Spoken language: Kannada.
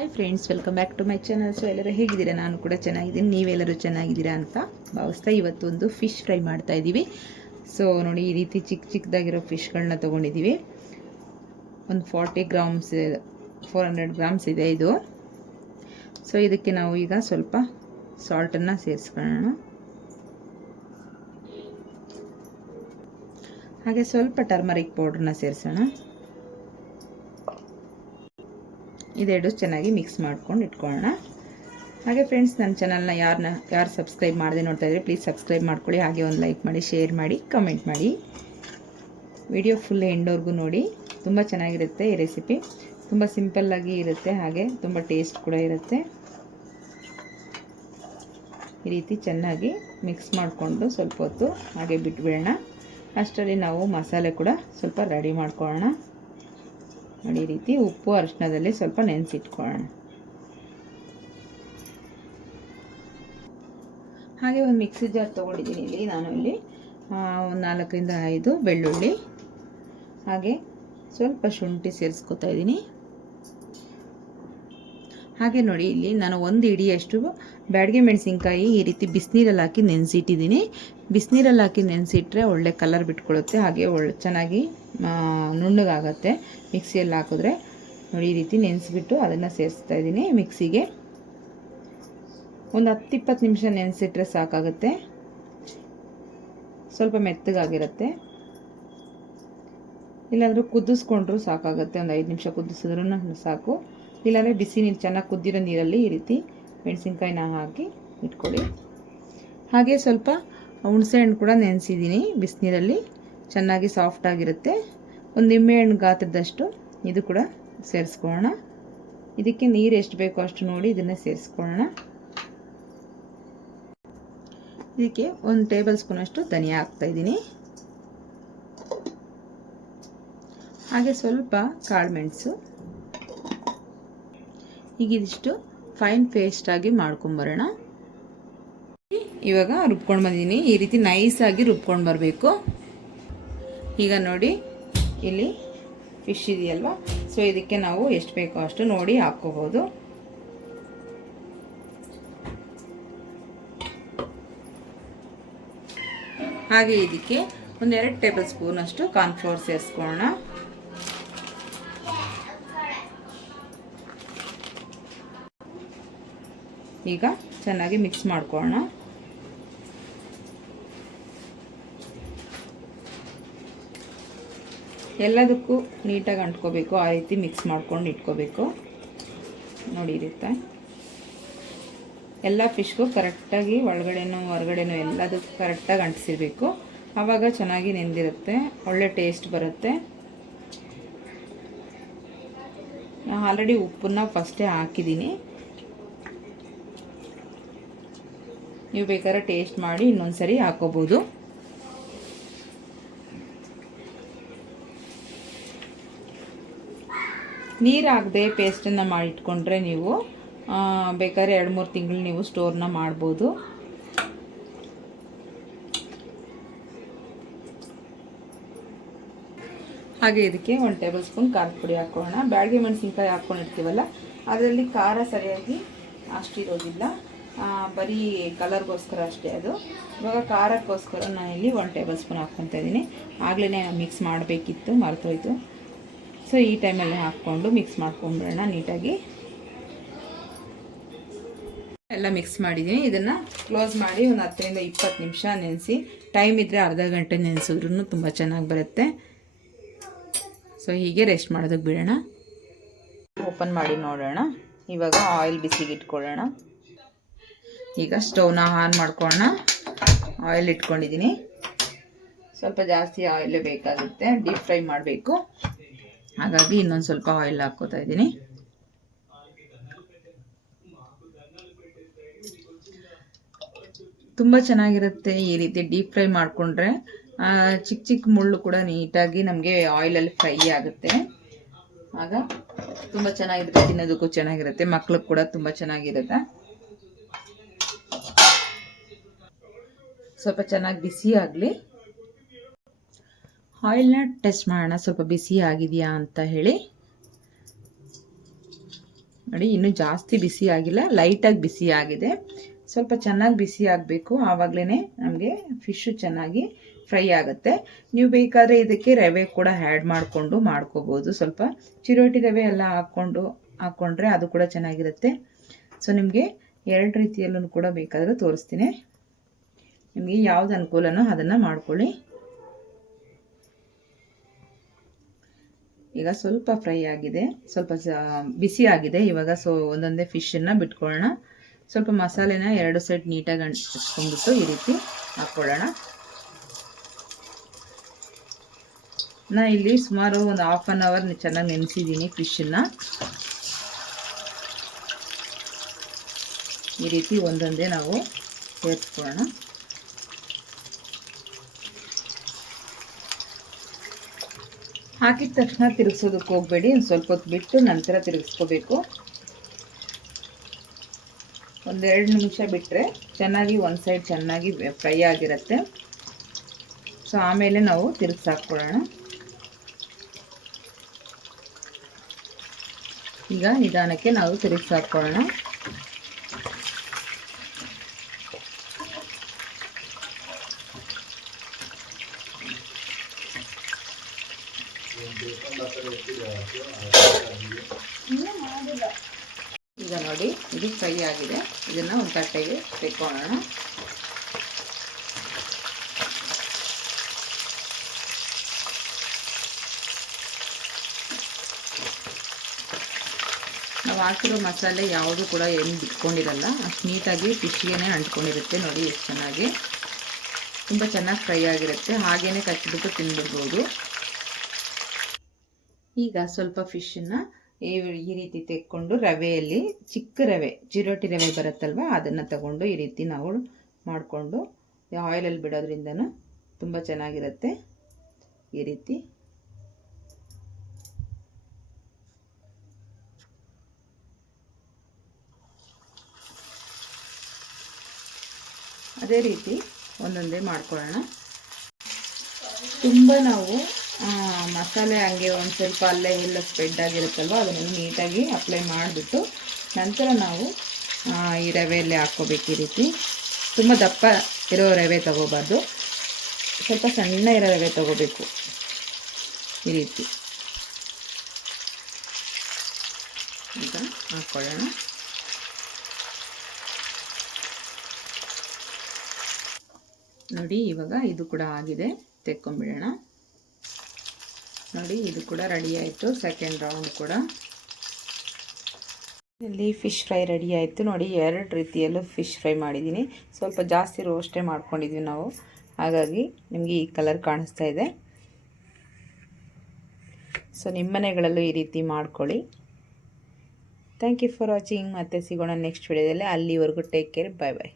Hi friends, welcome back to my channel. So ಎಲ್ಲರೂ ಹೇಗಿದ್ದೀರಾ? ನಾನು ಕೂಡ ಚೆನ್ನಾಗಿದ್ದೀನಿ, ನೀವೆಲ್ಲರೂ ಚೆನ್ನಾಗಿದ್ದೀರಾ ಅಂತ ಭಾವಿಸ್ತಾ ಇವತ್ತೊಂದು ಫಿಶ್ ಫ್ರೈ ಮಾಡ್ತಾ ಇದ್ದೀವಿ. ಸೊ ನೋಡಿ, ಈ ರೀತಿ ಚಿಕ್ಕ ಚಿಕ್ಕದಾಗಿರೋ ಫಿಶ್ಗಳನ್ನ ತೊಗೊಂಡಿದ್ದೀವಿ. ಒಂದು 400 ಗ್ರಾಮ್ಸ್ ಇದೆ ಇದು. ಸೊ ಇದಕ್ಕೆ ನಾವು ಈಗ ಸ್ವಲ್ಪ ಸಾಲ್ಟನ್ನು ಸೇರಿಸ್ಕೊಳ್ಳೋಣ. ಹಾಗೆ ಸ್ವಲ್ಪ ಟರ್ಮರಿಕ್ ಪೌಡ್ರನ್ನ ಸೇರಿಸೋಣ. ಇದೆರಡು ಚೆನ್ನಾಗಿ ಮಿಕ್ಸ್ ಮಾಡ್ಕೊಂಡು ಇಟ್ಕೊಳ್ಳೋಣ. ಹಾಗೆ ಫ್ರೆಂಡ್ಸ್, ನನ್ನ ಚಾನಲ್ನ ಯಾರು ಸಬ್ಸ್ಕ್ರೈಬ್ ಮಾಡದೆ ನೋಡ್ತಾ ಇದ್ರೆ ಪ್ಲೀಸ್ ಸಬ್ಸ್ಕ್ರೈಬ್ ಮಾಡ್ಕೊಳ್ಳಿ. ಹಾಗೆ ಒಂದು ಲೈಕ್ ಮಾಡಿ, ಶೇರ್ ಮಾಡಿ, ಕಮೆಂಟ್ ಮಾಡಿ. ವಿಡಿಯೋ ಫುಲ್ ಎಂಡ್ವರೆಗೂ ನೋಡಿ. ತುಂಬ ಚೆನ್ನಾಗಿರುತ್ತೆ ಈ ರೆಸಿಪಿ. ತುಂಬ ಸಿಂಪಲ್ಲಾಗಿ ಇರುತ್ತೆ, ಹಾಗೆ ತುಂಬ ಟೇಸ್ಟ್ ಕೂಡ ಇರುತ್ತೆ. ಈ ರೀತಿ ಚೆನ್ನಾಗಿ ಮಿಕ್ಸ್ ಮಾಡಿಕೊಂಡು ಸ್ವಲ್ಪ ಹೊತ್ತು ಹಾಗೆ ಬಿಟ್ಬಿಡೋಣ. ಅಷ್ಟರಲ್ಲಿ ನಾವು ಮಸಾಲೆ ಕೂಡ ಸ್ವಲ್ಪ ರೆಡಿ ಮಾಡ್ಕೊಳ್ಳೋಣ. ನೋಡಿ, ಈ ರೀತಿ ಉಪ್ಪು ಅರಿಶಿಣದಲ್ಲಿ ಸ್ವಲ್ಪ ನೆನೆಸಿಟ್ಕೊಳ್ಳೋಣ. ಹಾಗೆ ಒಂದು ಮಿಕ್ಸಿ ಜಾರ್ ತೊಗೊಂಡಿದ್ದೀನಿ. ಇಲ್ಲಿ ಒಂದು 4ರಿಂದ 5 ಬೆಳ್ಳುಳ್ಳಿ, ಹಾಗೆ ಸ್ವಲ್ಪ ಶುಂಠಿ ಸೇರಿಸ್ಕೊತಾ ಇದ್ದೀನಿ. ಹಾಗೆ ನೋಡಿ, ಇಲ್ಲಿ ನಾನು 1 ಹಿಡಿಯಷ್ಟು ಬ್ಯಾಡಗೆ ಮೆಣಸಿನ್ಕಾಯಿ ಈ ರೀತಿ ಬಿಸಿನೀರಲ್ಲಿ ಹಾಕಿ ನೆನೆಸಿಟ್ಟಿದ್ದೀನಿ. ಬಿಸಿನೀರಲ್ಲಿ ಹಾಕಿ ನೆನೆಸಿಟ್ರೆ ಒಳ್ಳೆ ಕಲರ್ ಬಿಟ್ಕೊಳ್ಳುತ್ತೆ, ಹಾಗೆ ಚೆನ್ನಾಗಿ ನುಣ್ಣಗಾಗತ್ತೆ. ಮಿಕ್ಸಿಯಲ್ಲಿ ಹಾಕಿದ್ರೆ ನೋಡಿ, ಈ ರೀತಿ ನೆನೆಸಿಬಿಟ್ಟು ಅದನ್ನು ಸೇರಿಸ್ತಾ ಇದ್ದೀನಿ ಮಿಕ್ಸಿಗೆ. ಒಂದು 10-20 ನಿಮಿಷ ನೆನೆಸಿಟ್ರೆ ಸಾಕಾಗುತ್ತೆ. ಸ್ವಲ್ಪ ಮೆತ್ತಗಾಗಿರುತ್ತೆ. ಇಲ್ಲಾಂದರೆ ಕುದಿಸ್ಕೊಂಡ್ರೂ ಸಾಕಾಗುತ್ತೆ. ಒಂದು 5 ನಿಮಿಷ ಕುದಿಸಿದ್ರೂ ಸಾಕು. ಇಲ್ಲಾಂದರೆ ಬಿಸಿ ನೀರು, ಚೆನ್ನಾಗಿ ಕುದ್ದಿರೋ ನೀರಲ್ಲಿ ಈ ರೀತಿ ಮೆಣಸಿನ್ಕಾಯಿನ ಹಾಕಿ ಇಟ್ಕೊಳ್ಳಿ. ಹಾಗೆ ಸ್ವಲ್ಪ ಹುಣಸೆಹಣ್ಣು ಕೂಡ ನೆನೆಸಿದ್ದೀನಿ ಬಿಸಿನೀರಲ್ಲಿ, ಚೆನ್ನಾಗಿ ಸಾಫ್ಟಾಗಿರುತ್ತೆ. ಒಂದು ನಿಂಬೆಹಣ್ಣು ಗಾತ್ರದಷ್ಟು ಇದು ಕೂಡ ಸೇರಿಸ್ಕೊಳ್ಳೋಣ. ಇದಕ್ಕೆ ನೀರು ಎಷ್ಟು ಬೇಕೋ ಅಷ್ಟು ನೋಡಿ ಇದನ್ನು ಸೇರಿಸ್ಕೊಳ್ಳೋಣ. ಇದಕ್ಕೆ 1 ಟೇಬಲ್ ಸ್ಪೂನಷ್ಟು ಧನಿಯಾ ಹಾಕ್ತಾಯಿದ್ದೀನಿ. ಹಾಗೆ ಸ್ವಲ್ಪ ಕಾಳುಮೆಣಸು. ಈಗ ಇದಿಷ್ಟು ಫೈನ್ ಪೇಸ್ಟಾಗಿ ಮಾಡ್ಕೊಂಬರೋಣ. ಇವಾಗ ರುಬ್ಕೊಂಡು ಬಂದಿದ್ದೀನಿ. ಈ ರೀತಿ ನೈಸಾಗಿ ರುಬ್ಕೊಂಡು ಬರಬೇಕು. ಈಗ ನೋಡಿ, ಇಲ್ಲಿ ಫಿಶ್ ಇದೆಯಲ್ವ, ಸೊ ಇದಕ್ಕೆ ನಾವು ಎಷ್ಟು ಬೇಕೋ ಅಷ್ಟು ನೋಡಿ ಹಾಕ್ಕೋಬೋದು. ಹಾಗೆ ಇದಕ್ಕೆ ಒಂದು 2 ಟೇಬಲ್ ಸ್ಪೂನಷ್ಟು ಕಾರ್ನ್ಫ್ಲವರ್ ಸೇರಿಸ್ಕೊಳ್ಳೋಣ. ಈಗ ಚೆನ್ನಾಗಿ ಮಿಕ್ಸ್ ಮಾಡ್ಕೊಳ್ಳೋಣ. ಎಲ್ಲದಕ್ಕೂ ನೀಟಾಗಿ ಅಂಟ್ಕೋಬೇಕು, ಆ ರೀತಿ ಮಿಕ್ಸ್ ಮಾಡ್ಕೊಂಡು ಇಟ್ಕೋಬೇಕು. ನೋಡಿ, ಇರುತ್ತೆ ಎಲ್ಲ ಫಿಶ್ಗೂ ಕರೆಕ್ಟಾಗಿ ಒಳಗಡೆನೂ ಹೊರಗಡೆನೂ ಎಲ್ಲದಕ್ಕೂ ಕರೆಕ್ಟಾಗಿ ಅಂಟಿಸಿರ್ಬೇಕು. ಆವಾಗ ಚೆನ್ನಾಗಿ ನೆಂದಿರುತ್ತೆ, ಒಳ್ಳೆ ಟೇಸ್ಟ್ ಬರುತ್ತೆ. ಆಲ್ರೆಡಿ ಉಪ್ಪನ್ನ ಫಸ್ಟೇ ಹಾಕಿದ್ದೀನಿ. ನೀವು ಬೇಕಾದ್ರೆ ಟೇಸ್ಟ್ ಮಾಡಿ ಇನ್ನೊಂದ್ಸರಿ ಹಾಕೋಬೋದು. ನೀರು ಹಾಕದೆ ಪೇಸ್ಟನ್ನು ಮಾಡಿಟ್ಕೊಂಡ್ರೆ ನೀವು ಬೇಕಾದ್ರೆ 2-3 ತಿಂಗಳು ನೀವು ಸ್ಟೋರ್ನ ಮಾಡ್ಬೋದು. ಹಾಗೆ ಇದಕ್ಕೆ 1 ಟೇಬಲ್ ಸ್ಪೂನ್ ಖಾರದ ಪುಡಿ ಹಾಕೋಣ. ಬ್ಯಾಡಗೆ ಮೆಣಸಿನ್ಕಾಯಿ ಹಾಕ್ಕೊಂಡಿರ್ತೀವಲ್ಲ, ಅದರಲ್ಲಿ ಖಾರ ಸರಿಯಾಗಿ ಅಷ್ಟಿರೋದಿಲ್ಲ, ಬರೀ ಕಲರ್ಗೋಸ್ಕರ ಅಷ್ಟೇ ಅದು. ಇವಾಗ ಖಾರಕ್ಕೋಸ್ಕರ ನಾನು ಇಲ್ಲಿ 1 ಟೇಬಲ್ ಸ್ಪೂನ್ ಹಾಕ್ಕೊತಾ ಇದ್ದೀನಿ. ಆಗಲೇ ಮಿಕ್ಸ್ ಮಾಡಬೇಕಿತ್ತು, ಮರ್ತೋಯ್ತು. ಸೊ ಈ ಟೈಮಲ್ಲಿ ಹಾಕ್ಕೊಂಡು ಮಿಕ್ಸ್ ಮಾಡ್ಕೊಂಡ್ಬಿಡೋಣ ನೀಟಾಗಿ. ಎಲ್ಲ ಮಿಕ್ಸ್ ಮಾಡಿದ್ದೀನಿ. ಇದನ್ನು ಕ್ಲೋಸ್ ಮಾಡಿ ಒಂದು 10ರಿಂದ 20 ನಿಮಿಷ ನೆನೆಸಿ. ಟೈಮ್ ಇದ್ದರೆ ಅರ್ಧ ಗಂಟೆ ನೆನೆಸಿದ್ರೂ ತುಂಬ ಚೆನ್ನಾಗಿ ಬರುತ್ತೆ. ಸೊ ಹೀಗೆ ರೆಸ್ಟ್ ಮಾಡೋದಕ್ಕೆ ಬಿಡೋಣ. ಓಪನ್ ಮಾಡಿ ನೋಡೋಣ. ಇವಾಗ ಆಯಿಲ್ ಬಿಸಿಗೆ ಇಟ್ಕೊಳ್ಳೋಣ. ಈಗ ಸ್ಟವ್ನ ಆನ್ ಮಾಡ್ಕೊಳ್ಳೋಣ. ಆಯಿಲ್ ಇಟ್ಕೊಂಡಿದ್ದೀನಿ. ಸ್ವಲ್ಪ ಜಾಸ್ತಿ ಆಯಿಲೇ ಬೇಕಾಗುತ್ತೆ, ಡೀಪ್ ಫ್ರೈ ಮಾಡಬೇಕು. ಹಾಗಾಗಿ ಇನ್ನೊಂದು ಸ್ವಲ್ಪ ಆಯಿಲ್ ಹಾಕ್ಕೋತಾ ಇದ್ದೀನಿ. ತುಂಬ ಚೆನ್ನಾಗಿರುತ್ತೆ ಈ ರೀತಿ ಡೀಪ್ ಫ್ರೈ ಮಾಡಿಕೊಂಡ್ರೆ. ಚಿಕ್ಕ ಚಿಕ್ಕ ಮುಳ್ಳು ಕೂಡ ನೀಟಾಗಿ ನಮಗೆ ಆಯಿಲಲ್ಲಿ ಫ್ರೈ ಆಗುತ್ತೆ. ಆಗ ತುಂಬ ಚೆನ್ನಾಗಿರುತ್ತೆ, ತಿನ್ನೋದಕ್ಕೂ ಚೆನ್ನಾಗಿರುತ್ತೆ, ಮಕ್ಳಿಗೆ ಕೂಡ ತುಂಬ ಚೆನ್ನಾಗಿರುತ್ತೆ. ಸ್ವಲ್ಪ ಚೆನ್ನಾಗಿ ಬಿಸಿ ಆಗಲಿ. ಆಯಿಲ್ನ ಟೆಸ್ಟ್ ಮಾಡೋಣ, ಸ್ವಲ್ಪ ಬಿಸಿ ಆಗಿದೆಯಾ ಅಂತ ಹೇಳಿ. ನೋಡಿ ಇನ್ನೂ ಜಾಸ್ತಿ ಬಿಸಿ ಆಗಿಲ್ಲ, ಲೈಟಾಗಿ ಬಿಸಿ ಆಗಿದೆ. ಸ್ವಲ್ಪ ಚೆನ್ನಾಗಿ ಬಿಸಿ ಆಗಬೇಕು, ಆವಾಗಲೇ ನಮಗೆ ಫಿಶ್ಶು ಚೆನ್ನಾಗಿ ಫ್ರೈ ಆಗುತ್ತೆ. ನೀವು ಬೇಕಾದರೆ ಇದಕ್ಕೆ ರವೆ ಕೂಡ ಆ್ಯಡ್ ಮಾಡಿಕೊಂಡು ಮಾಡ್ಕೋಬೋದು. ಸ್ವಲ್ಪ ಚಿರೋಟಿ ರವೆ ಎಲ್ಲ ಹಾಕ್ಕೊಂಡ್ರೆ ಅದು ಕೂಡ ಚೆನ್ನಾಗಿರುತ್ತೆ. ಸೊ ನಿಮಗೆ 2 ರೀತಿಯಲ್ಲೂ ಕೂಡ ಬೇಕಾದರೂ ತೋರಿಸ್ತೀನಿ. ನಿಮಗೆ ಯಾವ್ದು ಅನುಕೂಲನೋ ಅದನ್ನು ಮಾಡ್ಕೊಳ್ಳಿ. ಈಗ ಸ್ವಲ್ಪ ಫ್ರೈ ಆಗಿದೆ, ಸ್ವಲ್ಪ ಬಿಸಿ ಆಗಿದೆ. ಇವಾಗ ಒಂದೊಂದೇ ಫಿಶನ್ನು ಬಿಟ್ಕೊಳ್ಳೋಣ. ಸ್ವಲ್ಪ ಮಸಾಲೆನ 2 ಸೈಡ್ ನೀಟಾಗಿ ಹಚ್ಕೊಂಡ್ಬಿಟ್ಟು ಈ ರೀತಿ ಹಾಕ್ಕೊಳ್ಳೋಣ. ನಾ ಇಲ್ಲಿ ಸುಮಾರು ಒಂದು ½ ಅನ್ ಅವರ್ ಚೆನ್ನಾಗಿ ನೆನೆಸಿದ್ದೀನಿ ಫಿಶನ್ನು. ಈ ರೀತಿ ಒಂದೊಂದೇ ನಾವು ಸೇರಿಸ್ಕೊಳ್ಳೋಣ. ಹಾಕಿದ ತಕ್ಷಣ ತಿರುಗಿಸೋದಕ್ಕೆ ಹೋಗಬೇಡಿ, ಒಂದು ಸ್ವಲ್ಪ ಹೊತ್ತು ಬಿಟ್ಟು ನಂತರ ತಿರುಗಿಸ್ಕೋಬೇಕು. 1-2 ನಿಮಿಷ ಬಿಟ್ಟರೆ ಚೆನ್ನಾಗಿ ಒಂದು ಸೈಡ್ ಚೆನ್ನಾಗಿ ಫ್ರೈ ಆಗಿರುತ್ತೆ. ಸೊ ಆಮೇಲೆ ನಾವು ತಿರುಗಿಸಾಕ್ಕೊಳ್ಳೋಣ. ಈಗ ನಿಧಾನಕ್ಕೆ ನಾವು ತಿರುಗಿಸಾಕ್ಕೊಳ್ಳೋಣ. ಈಗ ನೋಡಿ ಇದು ಫ್ರೈ ಆಗಿದೆ. ಇದನ್ನು ಒಂದು ತಟ್ಟೆಗೆ ತೆಕ್ಕೊಳ್ಳೋಣ. ನಾವು ಹಾಕಿರೋ ಮಸಾಲೆ ಯಾವುದು ಕೂಡ ಏನು ಬಿಟ್ಕೊಂಡಿರಲ್ಲ, ಅಷ್ಟು ನೀಟಾಗಿ ಫಿಶ್ಗೆ ಅಂಟ್ಕೊಂಡಿರುತ್ತೆ. ನೋಡಿ ಎಷ್ಟು ಚೆನ್ನಾಗಿ, ತುಂಬ ಚೆನ್ನಾಗಿ ಫ್ರೈ ಆಗಿರುತ್ತೆ. ಹಾಗೇ ಕಚ್ಚಿಬಿಟ್ಟು ತಿಂದ್ಬಿಡ್ಬೋದು. ಈಗ ಸ್ವಲ್ಪ ಫಿಶನ್ನು ಈ ರೀತಿ ತೆಕ್ಕೊಂಡು ರವೆಯಲ್ಲಿ, ಚಿಕ್ಕ ರವೆ ಚಿರೋಟಿ ರವೆ ಬರುತ್ತಲ್ವ, ಅದನ್ನು ತಗೊಂಡು ಈ ರೀತಿ ನಾವು ಮಾಡಿಕೊಂಡು ಆಯಿಲಲ್ಲಿ ಬಿಡೋದ್ರಿಂದನೂ ತುಂಬ ಚೆನ್ನಾಗಿರುತ್ತೆ. ಈ ರೀತಿ ಅದೇ ರೀತಿ ಒಂದೊಂದೇ ಮಾಡ್ಕೊಳ್ಳೋಣ. ತುಂಬ ನಾವು ಮಸಾಲೆ ಹಂಗೆ ಒಂದು ಸ್ವಲ್ಪ ಅಲ್ಲೇ ಎಲ್ಲ ಸ್ಪ್ರೆಡ್ ಆಗಿರುತ್ತಲ್ವ, ಅದನ್ನು ನೀಟಾಗಿ ಅಪ್ಲೈ ಮಾಡಿಬಿಟ್ಟು ನಂತರ ನಾವು ಈ ರವೆಯಲ್ಲಿ ಹಾಕ್ಕೋಬೇಕು. ಈ ರೀತಿ ತುಂಬ ದಪ್ಪ ಇರೋ ರವೆ ತಗೋಬಾರ್ದು, ಸ್ವಲ್ಪ ಸಣ್ಣ ಇರೋ ರವೆ ತಗೋಬೇಕು. ಈ ರೀತಿ ಈಗ ಹಾಕ್ಕೊಳ್ಳೋಣ. ನೋಡಿ ಇವಾಗ ಇದು ಕೂಡ ಆಗಿದೆ, ತೆಕ್ಕೊಂಬಿಡೋಣ. ನೋಡಿ ಇದು ಕೂಡ ರೆಡಿ ಆಯಿತು. ಸೆಕೆಂಡ್ ರೌಂಡ್ ಕೂಡ ಇಲ್ಲಿ ಫಿಶ್ ಫ್ರೈ ರೆಡಿ ಆಯಿತು. ನೋಡಿ 2 ರೀತಿಯಲ್ಲೂ ಫಿಶ್ ಫ್ರೈ ಮಾಡಿದ್ದೀನಿ. ಸ್ವಲ್ಪ ಜಾಸ್ತಿ ರೋಸ್ಟೇ ಮಾಡ್ಕೊಂಡಿದ್ವಿ ನಾವು, ಹಾಗಾಗಿ ನಿಮಗೆ ಈ ಕಲರ್ ಕಾಣಿಸ್ತಾ ಇದೆ. ಸೊ ನಿಮ್ಮ ಮನೆಗಳಲ್ಲೂ ಈ ರೀತಿ ಮಾಡ್ಕೊಳ್ಳಿ. Thank you for watching. ಮತ್ತೆ ಸಿಗೋಣ ನೆಕ್ಸ್ಟ್ ವಿಡಿಯೋದಲ್ಲಿ. ಅಲ್ಲಿವರೆಗೂ ಟೇಕ್ ಕೇರ್, ಬಾಯ್ ಬಾಯ್.